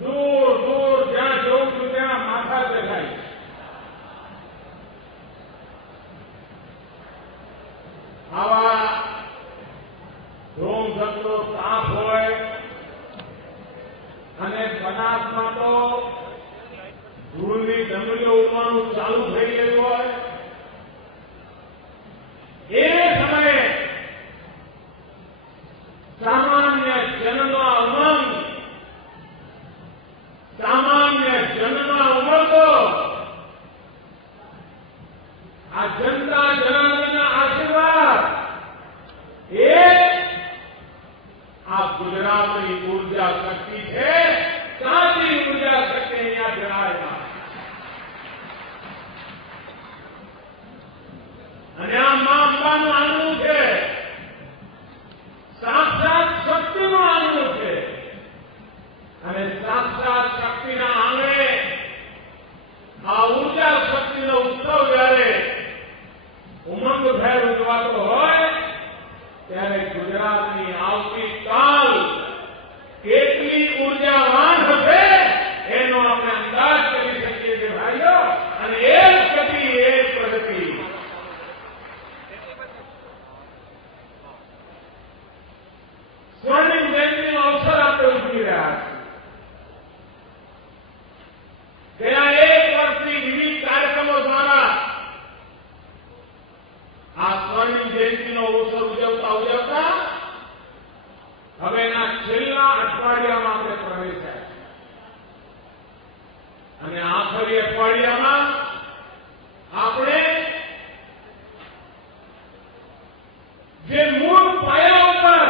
દૂર દૂર જ્યાં જોઉં છું ત્યાં માથા દેખાય. આવા ધોમધખતો તાપ હોય અને બનાસમાં તો ધૂળની ડમરીઓ ઉડવાનું ચાલુ થઈ ગયું હોય એ સમયે સામાન્ય જનનો ઉમંગ, સામાન્ય જનનો ઉમળકો, આ જનતા જનાર્દનના આશીર્વાદ એ આ ગુજરાતની ઉર્જા શક્તિ છે. સાચી ઉર્જા શક્તિ અહીંયા જણાય. અને આ મા અંબાનું આંગણું છે, સાક્ષાત શક્તિનું આંગણું છે. અને સાક્ષાત શક્તિના આંગણે આ ઉર્જા શક્તિનો ઉત્સવ જયારે ઉમંગભેર ઉજવાતો હોય ત્યારે ગુજરાતની આવતીકાલ કેટલી ઉર્જાવાન હશે એનો આપણે અંદાજ કરી શકીએ છીએ ભાઈઓ. અને એક ગતિ, એક પ્રગતિ. સ્વર્ણિમ જયંતિનો અવસર આપણે ઉજવી રહ્યા છીએ. ગયા એક વર્ષથી વિવિધ કાર્યક્રમો દ્વારા આ સ્વર્ણિમ જયંતિનો અવસર ઉજવતા હવે એના છેલ્લા અઠવાડિયામાં આપણે પ્રવેશ્યા અને આખરી અઠવાડિયામાં આપણે જે મૂળ પાયા ઉપર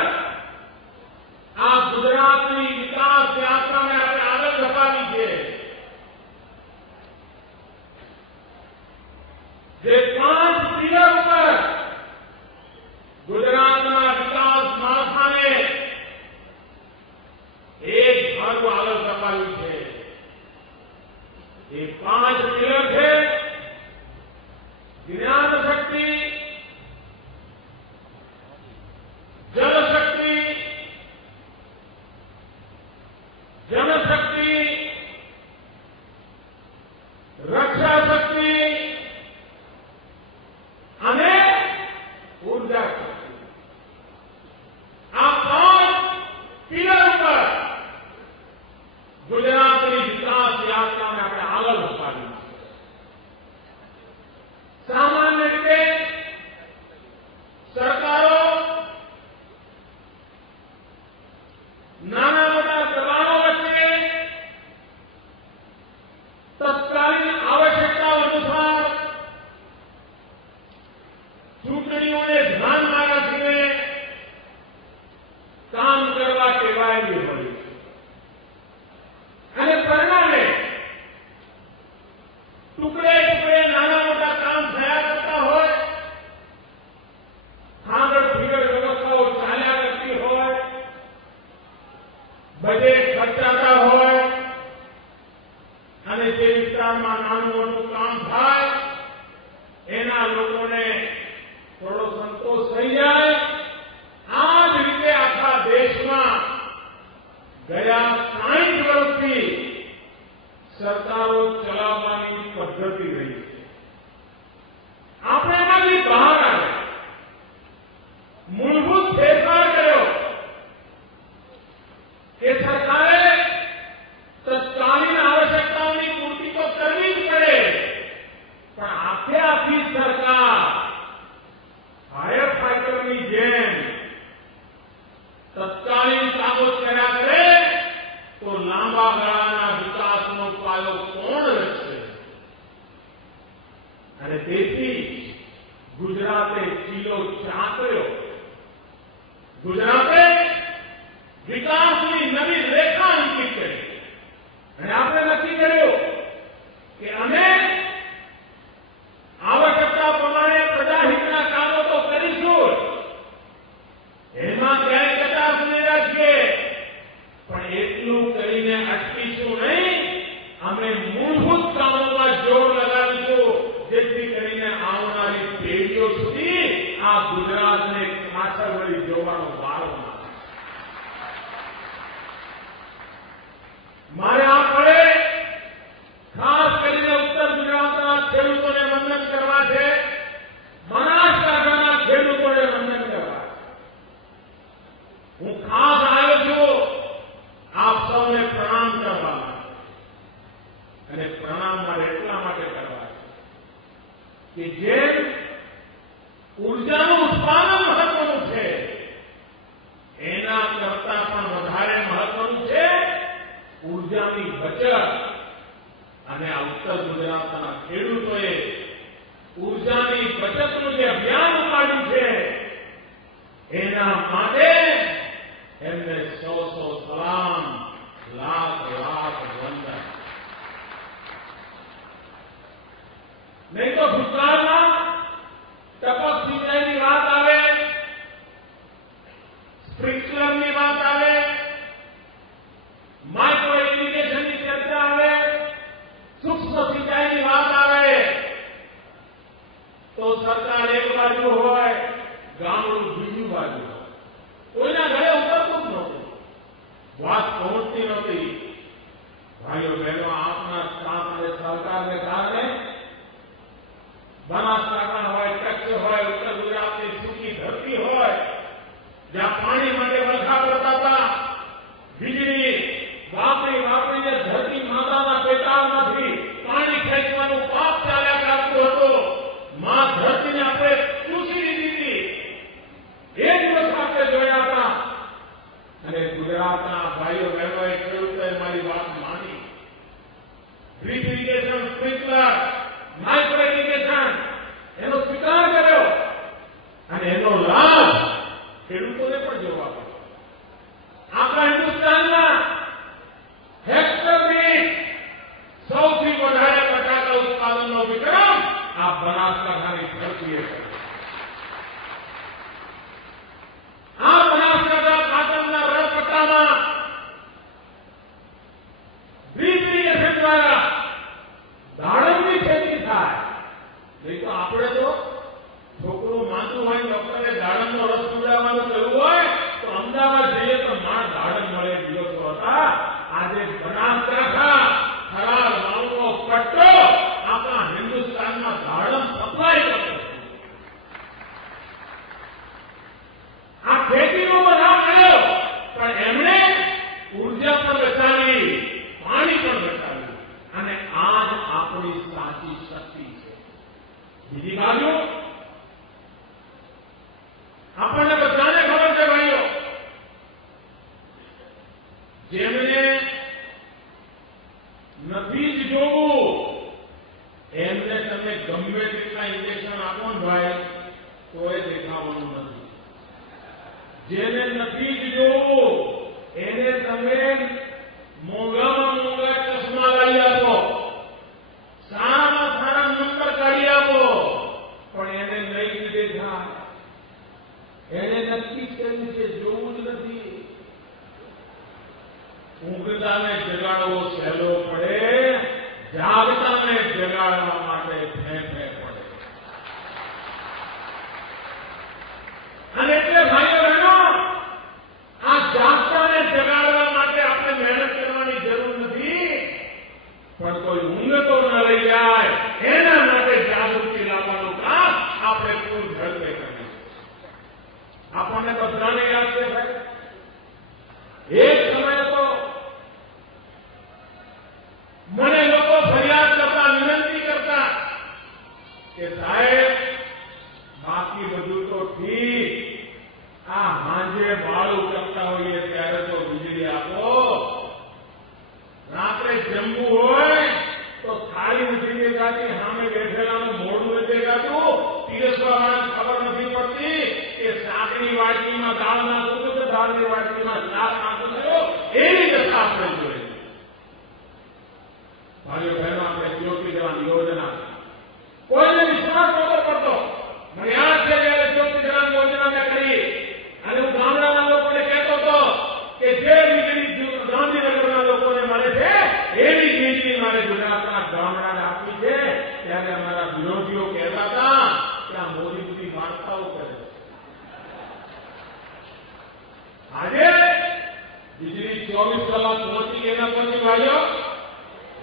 આ ગુજરાતની વિકાસ યાત્રાને આપણે આગળ ધપાવી છે, જે 5 પિલર ઉપર ગુજરાતના વિકાસ માળખાને એક ધારું આગળ ધપાવ્યું છે. એ 5 પિલર છે જ્ઞાન શક્તિ, જલશક્તિ, જનશક્તિ, રક્ષા શક્તિ અને ઉર્જા શક્તિ. આ 5 પિલર ઉપર ગુજરાતની વિકાસ યાત્રાને આપણે આગળ ધપાવી. સામાન્ય રીતે સરકારો નાના મોટા દબાણો વચ્ચે તત્કાલીન આવશ્યકતાઓ અનુસાર ચૂંટણીઓને ધ્યાનમાં રાખીને કામ કરવા ટેવાયેલી હોય અને પરિણામે ટુકડે ટુકડે નાના મોટા કામ થયા કરતા હોય, આગળ ફિગર વ્યવસ્થાઓ ચાલ્યા કરતી હોય, બજેટ ખર્ચાતા હોય અને જે વિસ્તારમાં નાનું મોટું કામ થાય એના લોકોને થોડો સંતોષ થઈ જાય. આ જ રીતે આખા દેશમાં ગયા 60 વર્ષથી સરકારો ચલાવવાની પદ્ધતિ રહી છે. આપણે એમાંથી બહાર આવે, મૂળભૂત ફેરફાર કર્યો કે સરકારે તત્કાલીન આવશ્યકતાઓની પૂર્તિ તો કરવી જ પડે, પણ આખી સરકાર ફાયર ફાઈટરની જેમ તત્કાલીન કામો કર્યા કરે તો લાંબા ગાળાના વિકાસનો પાયો કોણ રચશે? અને તેથી ગુજરાતે ચીલો ચાંપ્યો. ગુજરાતે વિકાસની નવી રેખા અંકિત કરી અને આપણે નક્કી કર્યું કે અમે આવશ્યકતા પ્રમાણે પ્રજાહિતના કામો તો કરીશું, એમાં ક્યાંય કચાશ નહીં રાખીએ, પણ એટલું કરીને અટકીશું નહીં. અમે મૂળભૂત કામોમાં જોર લગાવીશું જેથી કરીને આવનારી પેઢીઓ સુધી આ ગુજરાતને પાછળ વળી જોવાનો વારો ના. મારે કે જેમ ઉર્જાનું ઉત્પાદન મહત્વનું છે, એના કરતા પણ વધારે મહત્વનું છે ઉર્જાની બચત. અને આ ઉત્તર ગુજરાતના ખેડૂતોએ ઉર્જાની બચતનું જે અભિયાન ઉપાડ્યું છે, એના માટે એમને 100 સલામ, લાખ લાખ વંદન. નહીં તો ભૂતકાળમાં ટપક સિંચાઈની વાત આવે, સ્પ્રિંકલરની વાત આવે, માઇક્રો ઇરિગેશનની ચર્ચા આવે, સૂક્ષ્મ સિંચાઈની વાત આવે, તો સરકાર એક બાજુ હોય, ગામડું બીજી બાજુ હોય. કોઈના ઘરે ઉતરતું જ નહોતું, વાત પહોંચતી નહોતી. ભાઈઓ બહેનો, આપના સાથ અને સહકારને કારણે બનાસકાંઠા હોય, કચ્છ હોય, ઉત્તર ગુજરાતની સૂકી ધરતી હોય, જ્યાં પાણી માટે વલખા પડતા હતા, વીજળી વાપરીને ધરતી માતાના પેટાળમાંથી પાણી ખેંચવાનું પાપ ચાલ્યા કરતું હતું. માં ધરતીને આપણે ચૂસી લીધી હતી. એ દિવસ આપણે જોયા હતા. અને ગુજરાતના ભાઈઓ બહેનોએ, ખેડૂતોએ મારી વાત માની. Drip irrigation, sprinkler, micro irrigation એનો સ્વીકાર કર્યો અને એનો લાભ ખેડૂતોને પણ જોવા મળ્યો. આપણા હિન્દુસ્તાનના હેક્ટર દીઠ સૌથી વધારે બટાકા ઉત્પાદનનો વિક્રમ આ બનાસકાંઠાની ધરતીએ છે. આ બનાસકાંઠા પાટણના રણપટ્ટામાં ડ્રીપ ઇરિગેશન દ્વારા દાડમની ખેતી થાય. નહીં તો આપણે તો છોકરું માંદું હોય, ડોક્ટરે દાડમનો રસ પીવડાવવાનું કહ્યું હોય તો અમદાવાદ જઈએ તો માં દાડમ મળે દિવસો હતા. આજે બનાસકાંઠા, થરાદ, માઉનો પટ્ટો આપણા હિન્દુસ્તાનમાં દાડમ સપ્લાય કરતો. આ ખેતીનો બધા મળ્યો, પણ એમણે ઉર્જા પણ બચાવી, પાણી પણ બચાવ્યું. અને આ જ આપણી સાચી શક્તિ છે. બીજી બાજુ આપણને બધાને ખબર છે ભાઈઓ, જેમને નથી જ જોવું એમને તમે ગમે તેટલા ઇન્જેક્શન આપો ને ભાઈ, તો એ દેખાવાનું નથી. જેને નથી જ જોવું એને તમે મોંઘામાં મોંઘા ચશ્મા લાવી આપો, સારામાં સારા નંબર કાઢી આપો, પણ એને નહીં દેખાય. એને નક્કી કર્યું છે, જોવું જ નથી. ઊંઘતાને જગાડવો સહેલો પડે, જાગતાને જગાડવા માટે ફે પડે. અને એટલે ભાઈઓ બહેનો, આ જાગતાને જગાડવા માટે આપણે મહેનત કરવાની જરૂર નથી, પણ કોઈ ઊંઘ તો ન લઈ જાય એના માટે જાગૃતિ લાવવાનું કામ આપણે પૂર ઝડપે કરીએ. આપણને બધાને યાદ છે ભાઈ, એક સમય તો મને લોકો ફરિયાદ કરતા, વિનંતી કરતા કે સાહેબ બાકી બધું તો ઠીક, આ હાંજે વાળું કરતા હોઈએ ત્યારે તો વીજળી આપો. રાત્રે જમવું હોય તો થાળી નથી દેખાતી, સામે બેઠેલાનું મોઢું નથી દેખાતું, પીરસવાવાળાને ખબર નથી પડતી કે શાકની વાટકીમાં દાળ નાખું છું કે દાળની વાટકીમાં શાક નાખું છું. એવી દશા આપણે જોઈએ. ભાઈઓ બહેનો, આપણે જ્યોતિગ્રામ યોજના કોઈને વિશ્વાસ નહોતો પડતો. મને યાદ છે જ્યારે જ્યોતિગ્રામ યોજના મેં કરી અને હું ગામડાના લોકોને કહેતો હતો કે જે વીજળી ગાંધીનગરના લોકોને મળે છે એવી વીજળી મારે ગુજરાતના ગામડાને આપવી છે. ત્યારે અમારા વિરોધીઓ કહેતા હતા કે આ મોદી બધી વાર્તાઓ કરે છે. આજે વીજળી 24 કલાક પહોંચી કે ના પહોંચી ભાઈઓ?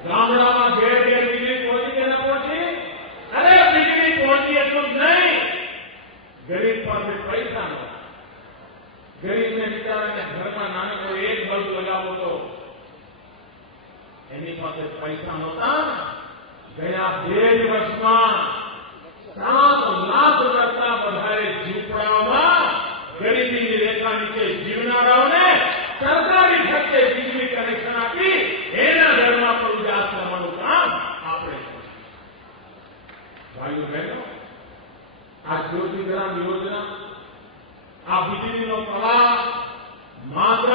ગામડામાં ઘેર ઘેર વીજળી પહોંચી કે ના પહોંચી? અરે વીજળી પહોંચી એટલું જ નહીં, ગરીબ પાસે પૈસા નહોતા. ગરીબને બિચારાને ઘરમાં નાનકડો એક બલ્બ લગાવો તો એની પાસે પૈસા નહોતા. ગયા 2 જ વર્ષમાં 7 લાખ કરતા વધારે ઝૂંપડાઓમાં ગરીબીની રેખા નીચે જીવનારાઓને સરકારી ખર્ચે વીજળી કનેક્શન આપી એના ઘરમાં પણ ઉજાસ કરવાનું કામ આપણે ભાઈઓ બહેનો, આ જ્યોતિગ્રામ યોજના, આ વીજળીનો પ્રવાહ માત્ર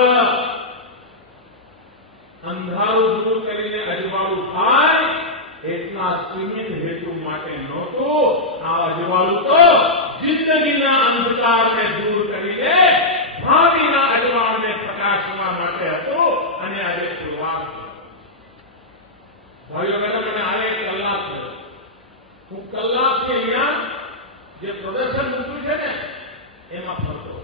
અંધારું દૂર કરીને અજવાળું થાય એટલા સીમિત હેતુ માટે નહોતું. આ અજવાળું તો જિંદગીના અંધકારને દૂર કરીને ભાવિના અજવાળને પ્રકાશવા માટે હતું. અને આજે શરૂઆત ભાઈઓ બહેનો, મને આ 1 કલાક થયો. હું કલાકથી અહીંયા જે પ્રદર્શન મૂક્યું છે ને એમાં ફરતો.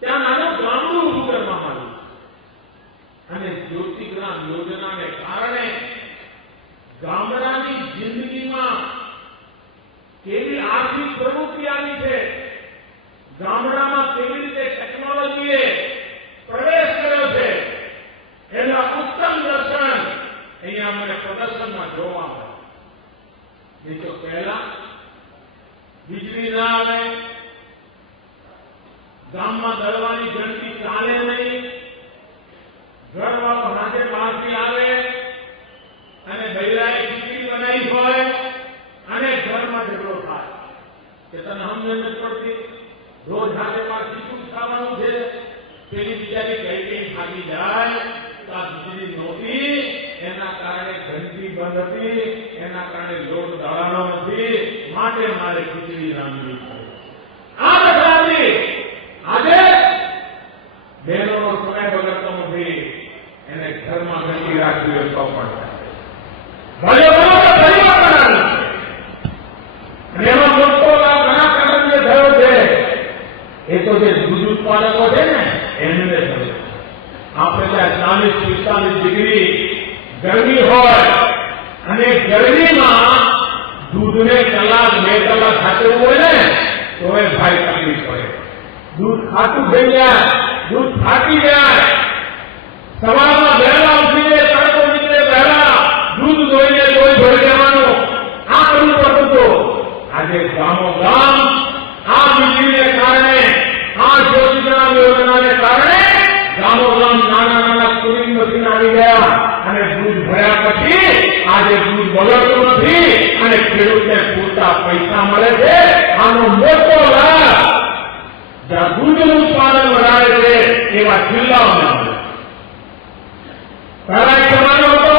ત્યાં નાનું ગામડું ઉભું કરવામાં આવ્યું અને જ્યોતિગ્રામ યોજનાને કારણે ગામડાની જિંદગીમાં કેવી આર્થિક પ્રવૃત્તિ આવી છે, ગામડામાં કેવી રીતે ટેકનોલોજીએ પ્રવેશ કર્યો છે, એના ઉત્તમ દર્શન અહીંયા મને પ્રદર્શનમાં જોવા મળે. નહીં તો પહેલા વીજળી ના આવે, ગામમાં દળવાની ગણતી ચાલે નહીં, ઘરવાળો હાથે બહારથી આવે અને બૈરાએ ખીચડી બનાવી હોય અને ઘરમાં ઝઘડો થાય કે તને સમજ નથી પડતી, રોજ હાથે બહાર ખીચું ખાવાનું છે. પેલી બિચારી કઈ થાકી જાય તો આ વીજળી નહોતી, એના કારણે ઘંટી બંધ હતી, એના કારણે લોટ દળાનો નથી, માટે મારે ખીચડી રાંધવી પડે. આ બધાથી આજે બહેનોનો સમય બગડતો નથી, એને ઘરમાં ઘંટી રાખવી હોય તો પણ પરિવર્તન આવ્યું અને એમાં મોટો લાભ ઘણા કારણે થયો છે. એ તો જે દૂધ ઉત્પાદકો છે ને એમને થયો. આપણે ત્યાં 40-45 ડિગ્રી ગરમી હોય અને ગરમીમાં દૂધને કલાક 2 કલાક સાચવવું હોય ને તો એ ભાઈ તકલીફ પડે. દૂધ ખાટું થઈ જાય, દૂધ ફાટી જાય. સવારમાં વહેલા ઉઠીને તડકો નીકળે પહેલા દૂધ ધોઈને કોઈ ધોઈ દેવાનું, આ કરવું પડતું હતું. આજે ગામો ગામ આ વીજળીને કારણે, આ જ્યોતિગ્રામ યોજનાને કારણે ગામો ગામ નાના કુલિંગ મશીન આવી ગયા અને દૂધ ભર્યા પછી આજે દૂધ બગડતું નથી અને ખેડૂતને પૂરતા પૈસા મળે છે. આનો મોટો લાભ જ્યાં દૂધનું ઉત્પાદન વધારે છે એવા જિલ્લાઓને મળે. પહેલા એક જમાનો હતો,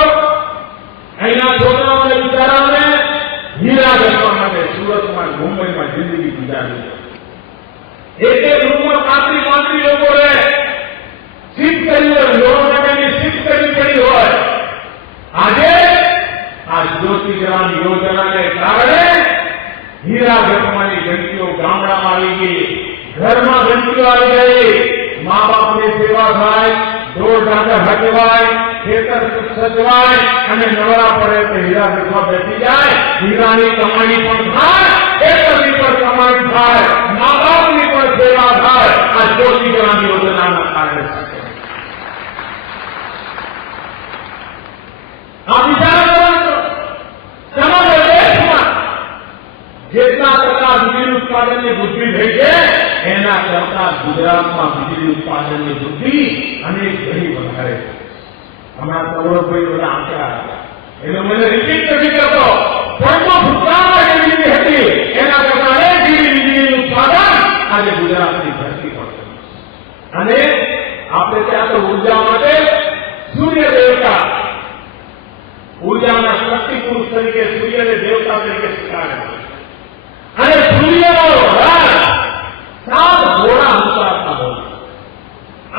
અહીંના છોકરાઓને બિચારાઓને હીરા ગણવા માટે સુરતમાં, મુંબઈમાં જિંદગી ગુજારી. એક રૂમમાં 35 લોકો રહે, સીટ કરી હોય, લોન માટેની સીટ કરવી પડી હોય. આજે આ જ્યોતિગ્રામ યોજનાને કારણે હીરા ગણવાની ઘંટીઓ ગામડામાં આવી ગઈ, ઘરમાં ઘંટીઓ આવી ગઈ. મા બાપની સેવા થાય, ઢોર ઢાંકર હટવાય, ખેતર સચવાય અને નવરા પડે તો હીરા ગઢમાં બેસી જાય. હીરાની કમાણી પણ થાય, ખેતરની પણ કમાણી થાય, મા બાપની પણ સેવા થાય. આ જ્યોતિગ્રામ યોજનાના કારણે આ વિચાર સમગ્ર દેશમાં જેટલા ટકા વીજળી ઉત્પાદનની વૃદ્ધિ થઈ છે એના કરતા ગુજરાતમાં વીજળી ઉત્પાદનની વૃદ્ધિ અનેક ઘણી વધારે છે. હમણાં સૌરભભાઈ બધા આંકડા હતા એટલે મને રિપીટ નથી કરતો, પણ તો ભૂતકાળમાં જે વીજળી હતી એના કરતા અનેક વીજળીનું ઉત્પાદન આજે ગુજરાતની ધરતી પર છે. અને આપણે ત્યાં તો ઉર્જા માટે સૂર્ય દેવતા, ઉર્જાના શક્તિ પુરુષ તરીકે સૂર્યને દેવતા તરીકે સ્વીકારે છે. અને સૂર્યનો રાજ 7 ઘોડા હંકારતા હોય.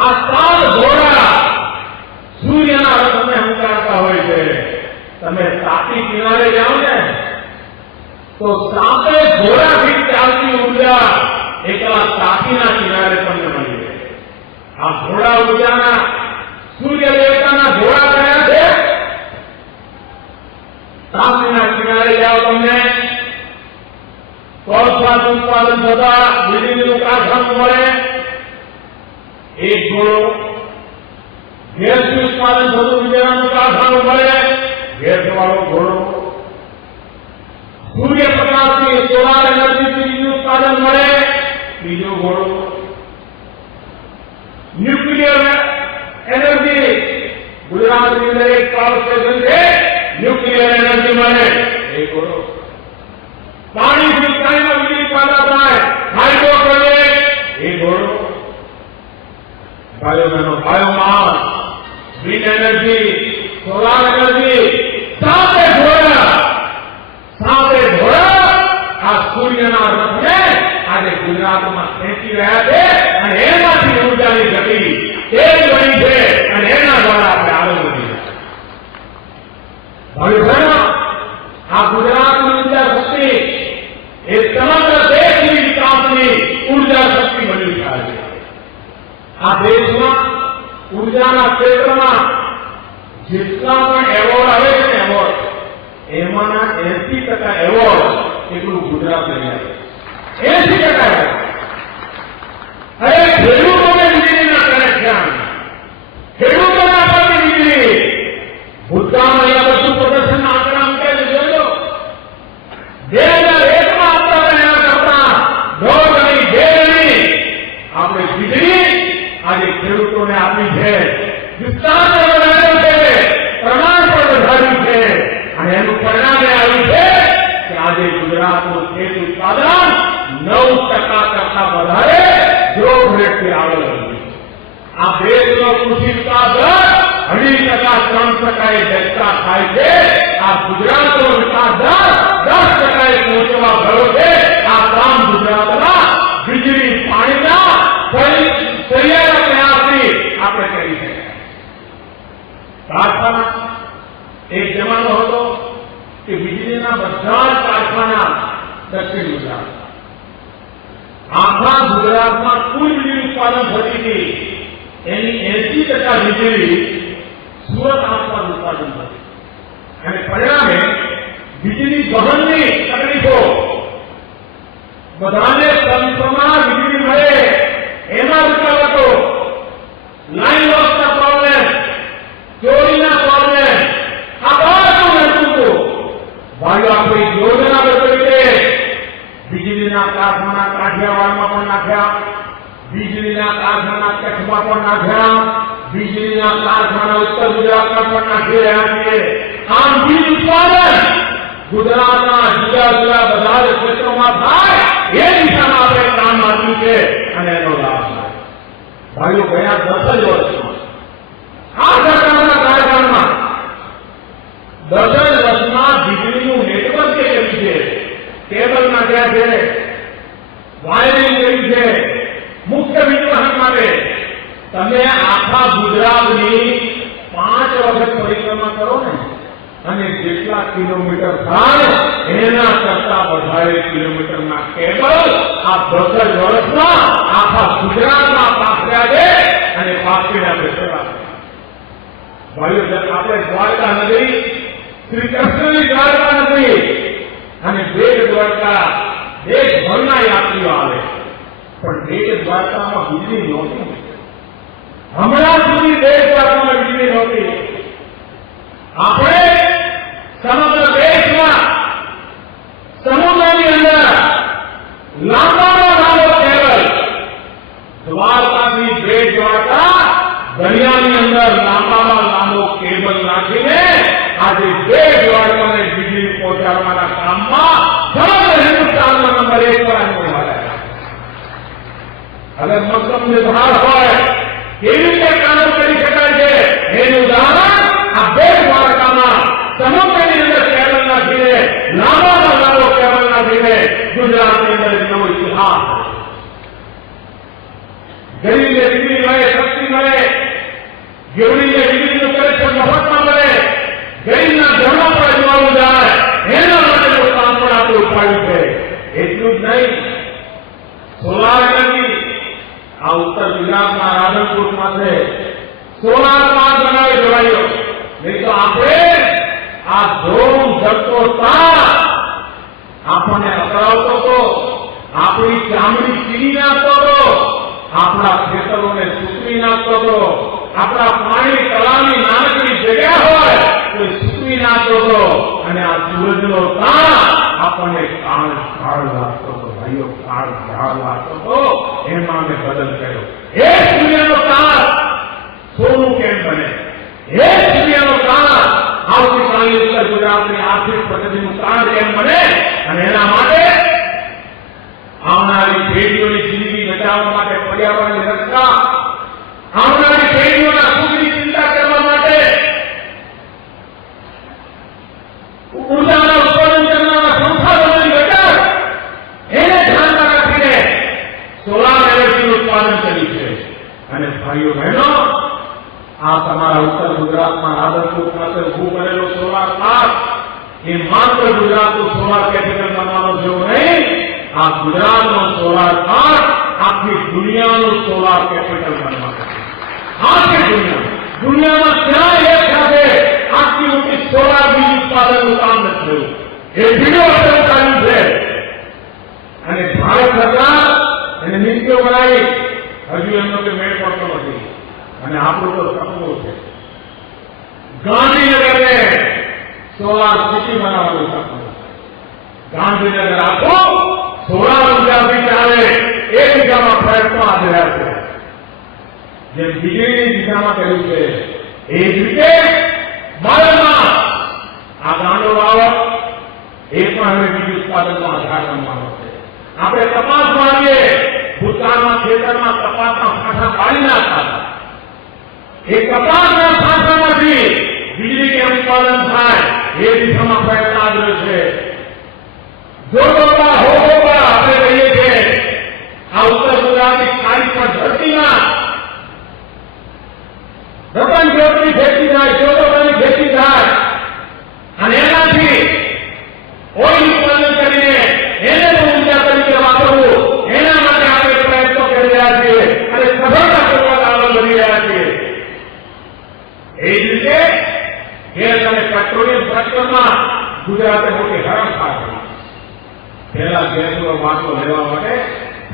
આ 7 ઘોડા સૂર્યના રથને હંકારતા હોય છે. તમે તાપી કિનારે જાઓ ને તો 7 ઘોડાથી ચાલતી ઉર્જા એકલા તાપીના કિનારે તમને મળી રહે. આ ઘોડા ઉર્જાના સૂર્ય દેવતાના ઘોડા કયા છે? તાપીના કિનારે જાઓ તમને કોલસાનું ઉત્પાદન થતા વીજળીનું કારખાનું મળે, એક ઘોડો. ગેસનું ઉત્પાદન થતું વીજળીનું કારખાનું મળે, ગેસ વાળો ઘોડો. સૂર્યપ્રકાશની સોલાર એનર્જીથી વીજળી ઉત્પાદન મળે. બીજો ઘોડો ન્યુક્લિયર એનર્જી. ગુજરાતની અંદર એક પાવર સ્ટેશન છે, ન્યુક્લિયર એનર્જી મળે. એક ઘોડો પાણીથી પાણીમાં વીજળી પેદા થાય, હાઇડ્રો પ્રોજેક્ટ. એક ઘોડો biomass, wind energy, solar energy. સાતે ઘોડા આ સૂર્યના રથને આજે ગુજરાતમાં ખેંચી રહ્યા છે અને એમાંથી ઉર્જાની ગતિ તેજ બની છે અને એના દ્વારા આપણે આગળ વધી રહ્યા. આ ગુજરાતની ઉર્જા શક્તિ એ સમગ્ર દેશની વિકાસની ઉર્જા શક્તિ બની છે. આ દેશમાં ઉર્જાના ક્ષેત્રમાં જેટલા પણ એવોર્ડ આવે છે ને એવોર્ડ, એમાંના 80% એવોર્ડ એટલું ગુજરાત લઈ આવે. 80%. હવે ખેડૂતોને વીજળીના કનેક્શન, ખેડૂતોને આપવાની વીજળી. ભૂતકાળમાં અહીંયા બધું પ્રદર્શનના આંકડા મૂકે છે, જોઈ લો. 2001માં આપતા એના કરતા 1.5 ગણી 2 ગણી આપણે વીજળી આજે ખેડૂતોને આપી છે. વિસ્તાર વધાર્યો છે, પ્રમાણ પણ વધાર્યું છે અને એનું પરિણામ એ આવ્યું છે કે આજે ગુજરાતનું ખેત ઉત્પાદન 9% કરતા વધારે ગ્રોથ રેટથી આગળ વધ્યું છે. આ દેશનો કૃષિ વિકાસ દર 2.5% 3% ઘટતા થાય છે. આ ગુજરાતનો વિકાસ દર 10% પહોંચવા ગયો છે. આ કામ ગુજરાતના વીજળી પાણીના સહિયારા પ્રયાસથી આપણે કરી શકીએ. કારખાના એક જમાનો હતો કે વીજળીના બધા જ કારખાના દક્ષિણ ગુજરાત. આખા ગુજરાતમાં કુલ વીજળી ઉત્પાદન થતી હતી એની 80% વીજળી સુરત આસપાસ ઉત્પાદન થતી અને પરિણામે વીજળી વહનની તકલીફો, બધાને સમયમાં વીજળી મળે એમાં રૂકાવટો, લાઈન લોસના પ્રોબ્લેમ, ચોરીના પ્રોબ્લેમ, આ બધું રહેતું હતું. ભાઈઓ આપણે યોજના બદલી છે. વીજળીના કારખાના કાઠિયાવાડમાં પણ નાખ્યા, વીજળીના કારખાના કચ્છમાં પણ નાખ્યા, વીજળીના કારખાના ઉત્તર ગુજરાતમાં પણ નાખી રહ્યા છીએ. આમ વીજ ઉત્પાદન ગુજરાતના જુદા જુદા બધા જ ક્ષેત્રોમાં થાય એ દિશામાં આપણે કામ આપ્યું છે અને એનો લાભ થાય. ભાઈઓ ગયા 10 જ વર્ષમાં આ સરકારના કાર્યકાળમાં 10 જ વર્ષમાં વીજળીનું નેટવર્ક જે કર્યું છે, કેબલ નાખ્યા છે, વાયરિંગ કર્યું છે, મુખ્ય વિતરણ માટે. તમે આખા ગુજરાતની 5 વખત પરિક્રમા કરો ને અને જેટલા કિલોમીટર થાય એના કરતા વધારે કિલોમીટરના કેબલ આ 10 જ વર્ષમાં આખા ગુજરાતમાં પાથર્યા છે અને પાથરીને આપણે સેવા. ભાઈઓ આપણે દ્વારકા નગરી, શ્રી કૃષ્ણની દ્વારકા નગરી અને બેટ દ્વારકા દેશભરના યાત્રીઓ આવે, પણ બેટ દ્વારકામાં વીજળી નહોતી. હમણાં સુધી દેશ દ્વારકામાં વીજળી નહોતી. આપણે સમગ્ર દેશમાં સમુદ્રની અંદર લાંબામાં લાંબો કેબલ, દ્વારકાથી બેટ દ્વારકા દરિયાની અંદર લાંબામાં લાંબો કેબલ નાખીને આજે બેટ દ્વારકાને વીજળી પહોંચાડવાના કામમાં સમગ્ર હિન્દુસ્તાનમાં નંબર 1 પર આવ્યા. હવે મક્કમ નિર્ધાર હોય કેવી રીતે કામ કરી શકાય છે એનું ઉદાહરણ આ બેટ દ્વારકામાં સમુદ્રની અંદર કેબલ નાખીને લાંબામાં લાંબો કેબલ નાખીને ગુજરાતની અંદર એક નવો ઇતિહાસ. ગરીબને વીજળી મળે, શક્તિ મળે, ગરીબને વીજળીનું કનેક્શન મફતમાં મળે, ગરીબના ઘરમાં પણ જોવાનું જાય એના માટેનું કામ પણ આપણે ઉપાડ્યું છે. એટલું જ નહીં, સોલાર એનર્જી આ ઉત્તર ગુજરાતના રાધનપુરમાં છે. સોલાર પ્લાન્ટ બનાવી દેવાયો. નહીં તો આપણે આ ધોમ ધરતો તાપ આપણને અકળાવતો હતો, આપણી ચામડી ચીરી નાખતો હતો, આપણા ખેતરોને સૂકવી નાખતો હતો, આપણા પાણી તળાવની નાનકડી જગ્યા હોય તો સૂકવી નાખતો હતો અને આ સૂરજનો તાપ આપણને કાળ ઝાડ લાગતો હતો ભાઈઓ, કાળ ઝાડ લાગતો હતો. એમાં અમે બદલ કર્યો. એ દુનિયાનો કાળ સોનું કેમ બને? એ દુનિયાનો કાળ આવતીકાલે ઉત્તર ગુજરાતની આર્થિક પ્રગતિનું કાળ કેમ બને? અને એના માટે આવનારી પેઢીઓની જિંદગી બચાવવા માટે, પર્યાવરણની રક્ષા, આવનારી પેઢીઓના સુખની ચિંતા કરવા માટે, ઉર્જાના ઉત્પાદન કરનારા સંસાધનોની બચત એને ધ્યાનમાં રાખીને સોલાર એનર્જીનું ઉત્પાદન કર્યું છે. અને ભાઈઓ બહેનો, આ તમારા ઉત્તર ગુજરાતમાં રાધનપુર ખાતે ઉભું કરેલો સોલાર પાર્ક એ માત્ર ગુજરાતનું સોલાર કેપિટલ બનવાનો જેવું નહીં, આ ગુજરાતનો સોલાર પાર્ક આખી દુનિયાનું સોલાર કેપિટલ બનવાનો છે. આખી દુનિયામાં ક્યાં એક સાથે આટલી મોટી સોલાર વીજ ઉત્પાદનનું કામ નથી થયું. એ વિડીયો આપણે ઉતાર્યું છે. અને ભારત સરકાર એને નીતિઓ બનાવી, હજુ એમનો કે મેળ પડતો નથી. અને આપણું તો સપનું છે ગાંધીનગરને સોલાર સિટી બનાવવાનું સપનું. ગાંધીનગર આખું સોલાર ઉર્જાથી ચાલે એ દિશામાં પ્રયત્નો આવી રહ્યા છે. જેમ વીજળીની દિશામાં કર્યું છે એ જ રીતે બાળકમાં આ ગાંડો વાવડ એ પણ હવે વીજ ઉત્પાદનનો આધાર બનવાનો છે. આપણે કપાસમાં આવીએ, ભૂતકાળમાં ખેતરમાં કપાસના ફાંસા પાડી નાખતા હતા. એ કપાસના ફાંસામાંથી વીજળી કેમ ઉત્પાદન થાય એ દિશામાં પ્રયત્ન આવી રહ્યો છે. જો આપણે કહીએ છીએ આ ઉત્તર ગુજરાતની ખાડી પર ધરતીમાં રતન જ્યોતની ખેતી થાય, ચોરોની ખેતી થાય અને એનાથી ઓઇલ ઉત્પાદન કરીને એને ઉર્જા તરીકે વાપરવું, એના માટે આપણે પ્રયત્નો કરી રહ્યા છીએ અને સફળતાપૂર્વક આગળ વધી રહ્યા છીએ. એ જ રીતે ગેસ અને પેટ્રોલિયમ સેક્ટરમાં ગુજરાતે મોટી હરણફાળ કરી. પહેલા ગેસનો વાંચો લેવા માટે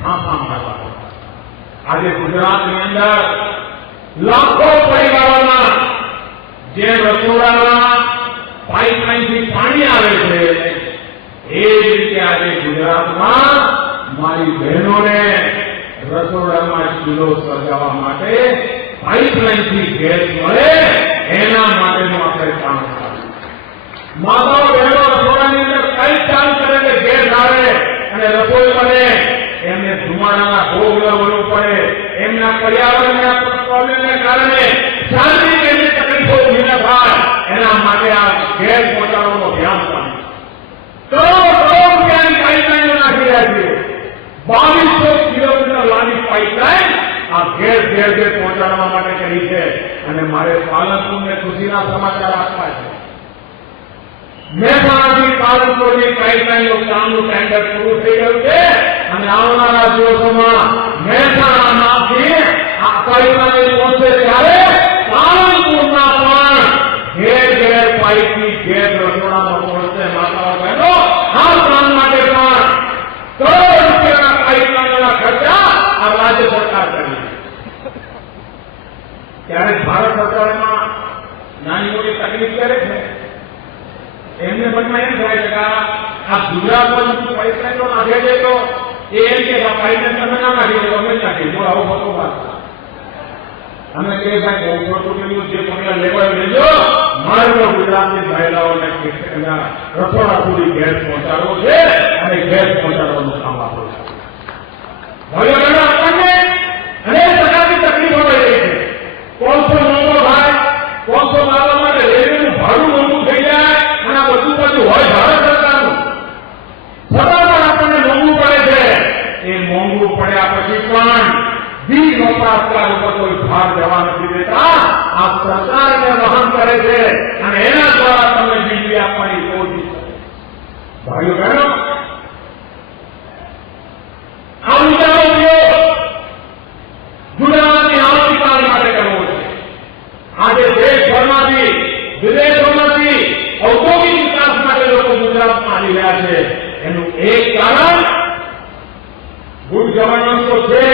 ફાંફા મારવા હતા. આજે ગુજરાતની અંદર લાખો પરિવારોના જે રસોડાના પાઇપલાઇનથી પાણી આવે છે એ જ રીતે આજે ગુજરાતમાં મારી બહેનોને રસોડામાં ચૂલો સળગાવવા માટે પાઇપલાઇનથી ગેસ મળે એના માટેનું આપણે કામ કર્યું. માતાઓ બહેનો રસોડાની અંદર કઈ કામ કરે કે ગેસ આવે અને રસોઈ બને, એમને ધુમાડાના ભોગ લેવું પડે, એમના પર્યાવરણના પ્રોબ્લેમને કારણે શારીરિક એની તકલીફો ઉભી ન થાય, એના માટે આ ગેસ પહોંચાડવાનો ધ્યાન પાડે. કરોડો રૂપિયાની પાઇપલાઇનો નાખી રહ્યા છે. 2200 કિલોમીટર લાંબી પાઇપલાઇન આ ગેસ ઘેર ઘેર પહોંચાડવા માટે કરી છે. અને મારે પાલનપુરને ખુશીના સમાચાર આપવા છે. મહેસાણાથી પાલનપુરની પાઇપલાઇનનું કામનું ટેન્ડર પૂરું થઈ ગયું છે અને આવનારા દિવસોમાં મહેસાણામાંથી આ પાઇપલાઇન પહોંચે ત્યારે પાલનપુરના પણ ઘેર ઘેર પાઇપની ઘેર રસોડામાં પહોંચશે. માતાઓ બહેનો, આ કામ માટે પણ કરોડ રૂપિયાના પાઇપલાઇનના ખર્ચા આ રાજ્ય સરકાર કરી. ત્યારે ભારત સરકારમાં નાની મોટી તકલીફ કરે છે. એમને મનમાં એમ થાય કે આ ગુજરાતમાં પાઇપલાઇનો નાખે છે તો એ એમ કે પાઇપલાઇન તમે ના નાખી દો, અમે નાખી દો. આવો ખોટો વાત. અમે કહે ભાઈ ચૂંટણીનું જે પગલા લેવાય લેજો, મારે તો ગુજરાતની મહિલાઓને રસોડા સુધી ગેસ પહોંચાડવો છે અને ગેસ પહોંચાડવાનું કામ આપણું છે. ભાઈઓ બહેનો, આપણને અનેક પ્રકારની તકલીફો થઈ રહી છે. કોલસો મોંઘો થાય, કોલસો લાવવા માટે રેલવેનું ભાડું મોંઘું થઈ જાય અને આ બધું હોય ભારત સરકારનું. છતાં પણ આપણને મોંઘું પડે છે. એ મોંઘું પડ્યા પછી પણ વીજ વપરાશકાર ઉપર કોઈ ભાર જવા નથી દેતા. આ સરકારને વહન કરે છે અને એના દ્વારા તમને વીજળી આપવાની કોશિશ કરે. ભાઈઓ બહેનો, આ ઉર્જાનો ઉપયોગ ગુજરાતની આવતીકાલ માટે કરવો છે. આજે દેશભરમાંથી વિદેશોમાંથી ઔદ્યોગિક વિકાસ માટે લોકો ગુજરાતમાં આવી રહ્યા છે. એનું એક કારણ ગુડ ગવર્નન્સ તો છે,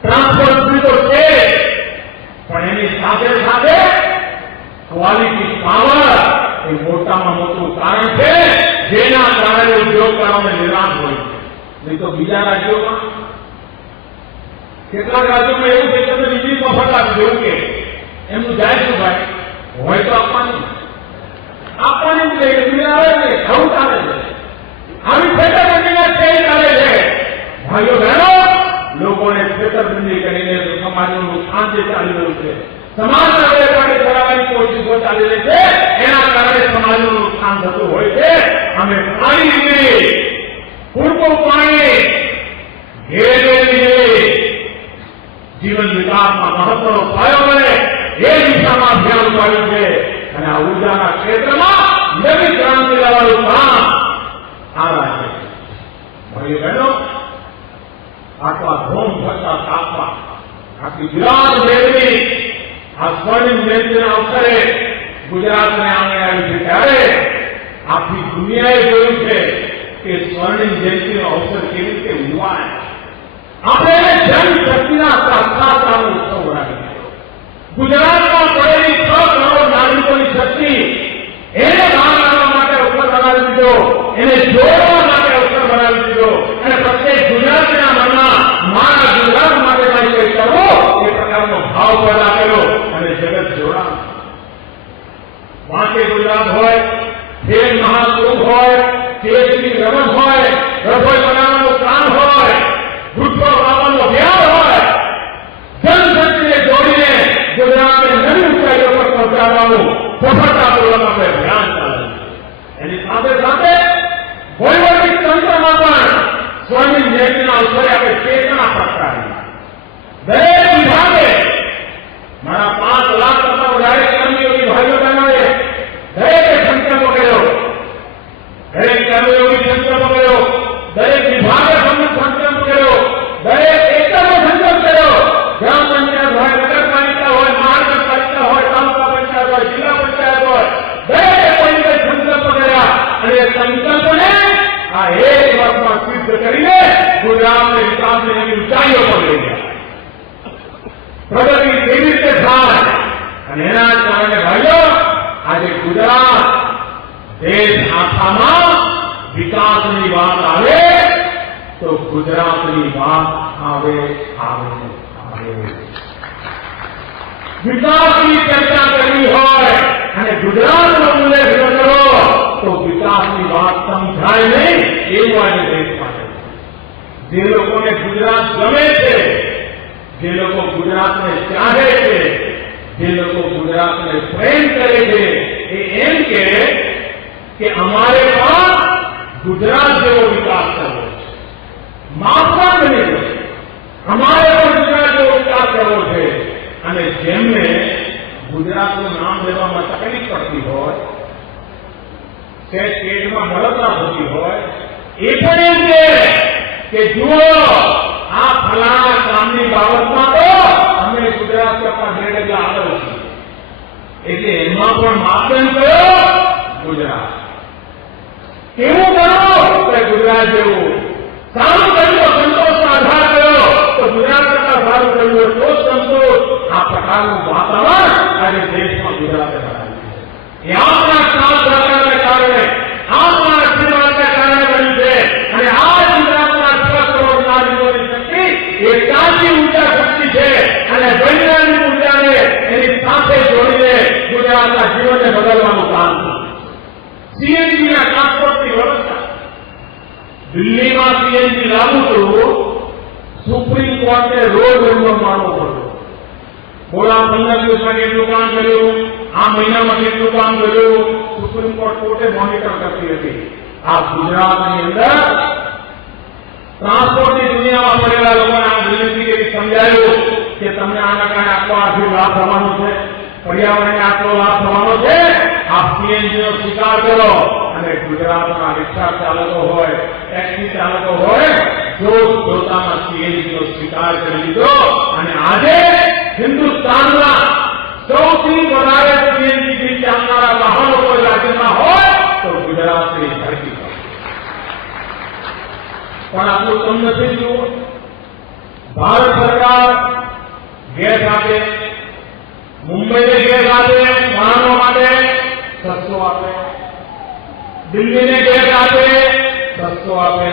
ટ્રાન્સપરન્સી તો છે, પણ એની સાથે સાથે ક્વોલિટી પાવર એ મોટામાં મોટું કારણ છે, જેના કારણે ઉદ્યોગકારોને નિરાશ હોય છે. નહીં તો બીજા રાજ્યોમાં કેટલાક રાજ્યોમાં એવું છે કે તમે વીજળી મફત આપી દેવું કે એમનું જાય શું ભાઈ? હોય તો આપવાની જ નહીં. બીજા આવે ને આવું ચાલે છે. આવી છેતરપિંડીના કેસ ચાલે છે. ભાઈઓ બહેનો, લોકોને છેતરપિંડી કરીને સમાજનું નુકસાન જે ચાલી રહ્યું છે, સમાજના વેપારી કરાવવાની કોશિશો ચાલી રહી છે, એના કારણે સમાજનું નુકસાન થતું હોય છે. અમે પાણી વીજળી, પૂરતું પાણી, ઘેરે જીવન વિકાસમાં મહત્વનો પાયો બને એ દિશામાં અભિયાન ઉપાડ્યું છે. અને આ ઉર્જાના ક્ષેત્રમાં નવી ક્રાંતિ લાવવાનું કામ આ રાજ્ય. ભાઈઓ બહેનો, આટલા ધોમ થતા તાપવા આખી ગુજરાત દેશની આ સ્વર્ણિમ જયંતિના અવસરે ગુજરાતને આંગણે આવી છે, ત્યારે આખી દુનિયાએ જોયું છે કે સ્વર્ણિમ જયંતિનો અવસર કેવી રીતે ઉજવાય. આપણે જનશક્તિના સાક્ષાત્કારનો ઉત્સવ બનાવી દીધો. ગુજરાતમાં પડેલી 6 કરોડ નાગરિકોની શક્તિ એને બહાર લાવવા માટે અવસર બનાવી દીધો, એને જોડવા માટે અવસર બનાવી દીધો. અને પ્રત્યેક ગુજરાતના મનમાં મારા ગુજરાત માટે કંઈ કરવું એ પ્રકારનો ભાવ પેદા કર્યો અને જગત જોડાણ. વાંકે ગુજરાત હોય, ખેલ મહાકુંભ હોય, કેસરી રમત હોય, રસોઈ બનાવવાનું કામ હોય, વૃક્ષો વાવવાનું અભિયાન હોય, જનશક્તિને જોડીને ગુજરાતને નવી ઊંચાઈઓ પર પહોંચાડવાનું સફળતાપૂર્વક આપણે અભિયાન ચાલે છે. એની સાથે સાથે વહીવટી તંત્રમાં પણ સ્વર્ણિમ જયંતિના અવસરે આપણે ચેતના પ્રગટાવી. દરેક વિભાગે મારા 5 લાખ કરતા વધારે કર્મીઓની ભાઈઓ બહેનોએ દરેકે સંકલ્પ કર્યો, દરેક કર્મીઓની સંકલ્પ કર્યો, દરેક વિભાગે સંકલ્પ કર્યો, દરેક એકમનો સંકલ્પ કર્યો. ગ્રામ પંચાયત હોય, નગરપાલિકા હોય, મહાનગરપાલિકા હોય, તાલુકા પંચાયત હોય, જિલ્લા પંચાયત હોય, દરેકે કોઈ સંકલ્પ કર્યા. અને સંકલ્પને આ 1 વર્ષમાં સિદ્ધ કરીને ગુજરાતને વિકાસની નવી ઊંચાઈઓ પર લઈ ગયા. પ્રગતિ કેવી રીતે થાય? અને એના કારણે ભાઈઓ આજે ગુજરાત દેશ આખામાં વિકાસની વાત આવે તો ગુજરાતની વાત આવે. વિકાસની ચર્ચા કરવી હોય અને ગુજરાતનો ઉલ્લેખ ન કરો તો વિકાસની વાત સમજાય નહીં. એવું આજે દેશ માટે જે લોકોને ગુજરાત ગમે છે, જે લોકો ગુજરાતને ચાહે છે, જે લોકો ગુજરાતને પ્રેમ કરે છે, એ એમ કે અમારે પણ ગુજરાત જેવો વિકાસ કરવો છે. માપવા નહીં, અમારે પણ ગુજરાત જેવો વિકાસ કરવો છે. અને જેમને ગુજરાતનું નામ લેવામાં તકલીફ પડતી હોય, સ્ટેટમાં બળતરા થતી હોય, એ પણ એમ કે જુઓ આ ફલાણા કામની બાબતમાં તો અમે ગુજરાત કરતા 2 ડગલા આગળ છીએ. એટલે એમાં પણ માપદંડ કયો? ગુજરાત. કેવું કરો? ગુજરાત જેવું. સારું કર્યું તો સંતોષનો આધાર કર્યો તો ગુજરાત કરતા સારું કર્યું તો સંતોષ. આ પ્રકારનું વાતાવરણ આજે દેશમાં ગુજરાતે બનાવ્યું છે. એ આપણા સાથ સહકારને કારણે, આપણા આશીર્વાદને કારણે બન્યું છે. અને આ ગુજરાતના 6 કરોડ નાગરિકોની શક્તિ એ કાચી ઊર્જા શક્તિ છે. અને વૈજ્ઞાનિક ઊર્જાને એની સાથે જોડીને ગુજરાતના જીવનને બદલવાનું કામ છે. સીએનજીના ટ્રાન્સપોર્ટની વ્યવસ્થા. દિલ્હીમાં સીએનજી લાગુ કરવું સુપ્રીમ કોર્ટે રોજ માનવો પડતો. બોલા 15 દિવસમાં કેટલું કામ કર્યું, આ મહિનામાં કેટલું કામ કર્યું, સુપ્રીમ કોર્ટે મોનિટર કરતી હતી. આ ગુજરાતની અંદર ટ્રાન્સપોર્ટની દુનિયામાં પડેલા લોકોને આ દિલ્હીથી એવી સમજાયું કે તમને આના કારણે આટલો આર્થિક લાભ થવાનો છે, પર્યાવરણને આટલો લાભ થવાનો છે. આ સીએનજીનો સ્વીકાર કરો. અને ગુજરાતના રિક્ષા ચાલકો હોય, ટેક્સી ચાલકો હોય, જોતામાં સીએનજીનો સ્વીકાર કરી લીધો. અને આજે હિન્દુસ્તાનના સૌથી વધારે સીએનજીથી ચાલનારા વાહનો કોઈ રાજ્યમાં હોય તો ગુજરાતની ધરતી પર. પણ આપણું કમ નથી જુઓ. ભારત સરકાર ગેસ આપે, મુંબઈને ગેસ આપે વાહનો માટે, સસ્તો આપે, દિલ્હીને ગેસ આપે સસ્તો આપે,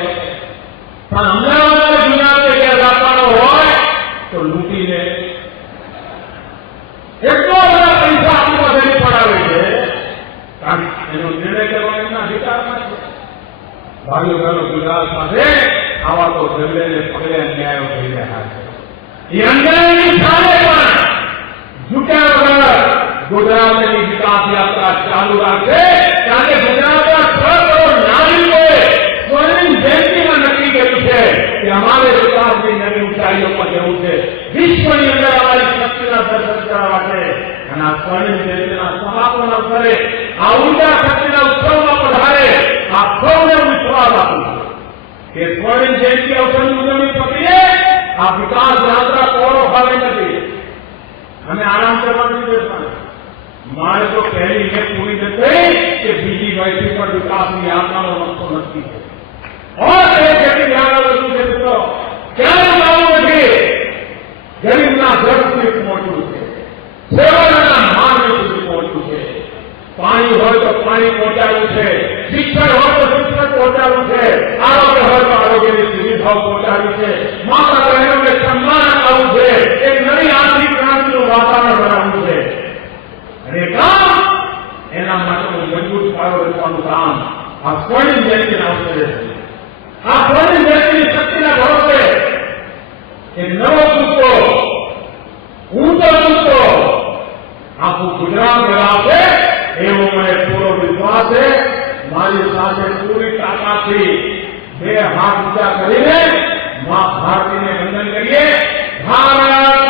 પણ અમદાવાદ ગુજરાતે ગેસ આપવાનો હોય તો લૂંટી લે. એટલો બધા પૈસા આપણી પાસેથી પડાવે છે, કારણ એનો નિર્ણય કરવાનો અધિકારમાં છે. ભાઈઓ બહેનો, ગુજરાત પાસે આવા તો ડગલે પગલે અન્યાયો થઈ રહ્યા છે. એ અન્યાયની સામે પણ ઝૂક્યા વગર ગુજરાતની વિકાસ યાત્રા ચાલુ રાખશે. કારણ કે ગુજરાતના 6 કરોડ નાગરિકોએ સ્વર્ણિમ જયંતિમાં નક્કી કર્યું છે કે અમારે વિકાસની નવી ઊંચાઈઓ પર જવું છે, વિશ્વની અંદર અમારી શક્તિના દર્શન કરવા છે. અને આ સ્વર્ણિમ જયંતિના સમાપન અવસરે આ ઊર્જા શક્તિના ઉત્સવમાં પધારે આ સૌને વિશ્વાસ આપું કે સ્વર્ણિમ જયંતિ અવસરની ઉજવણી પકડીએ આ વિકાસ યાત્રા કોરો ભાવે નથી. અમે આરામ કરવાની બેસવાનું, મારે તો પહેલી એ પૂરી નથી કે બીજી વયથી પર વિકાસની યાત્રાનો રસ્તો નથી. और एक जगह ध्यान रखવું છે મિત્રો, ક્યાંય જવું નથી. ગરીબના ઘર સુધી પહોંચવું છે, સેવાના માર્ગ સુધી પહોંચવું છે. પાણી હોય તો પાણી પહોંચાડવું છે, શિક્ષણ હોય તો શિક્ષણ પહોંચાડવું છે, આરોગ્ય હોય તો આરોગ્યની સુવિધાઓ પહોંચાડવી છે, માતા બહેનોને સન્માન આપવું છે, એક નવી આર્થિક ક્રાંતિનું વાતાવરણ બનાવવું છે. અને કામ એના માટેનું મજબૂત પાયો રચવાનું કામ આ સ્વર્ણિમ જયંતિના અવસરે છે. આ સ્વર્ણિમ જયંતિની શક્તિના ભરોસે એક નવો દુઃખો ઊંચો દુઃખો આખું ગુજરાત ધરાવશે એવો મને પૂરો વિશ્વાસ છે. મારી સાથે પૂરી તાકાતથી 2 હાથ ઊંચા કરીને મા ભારતીને વંદન કરીએ. ભારત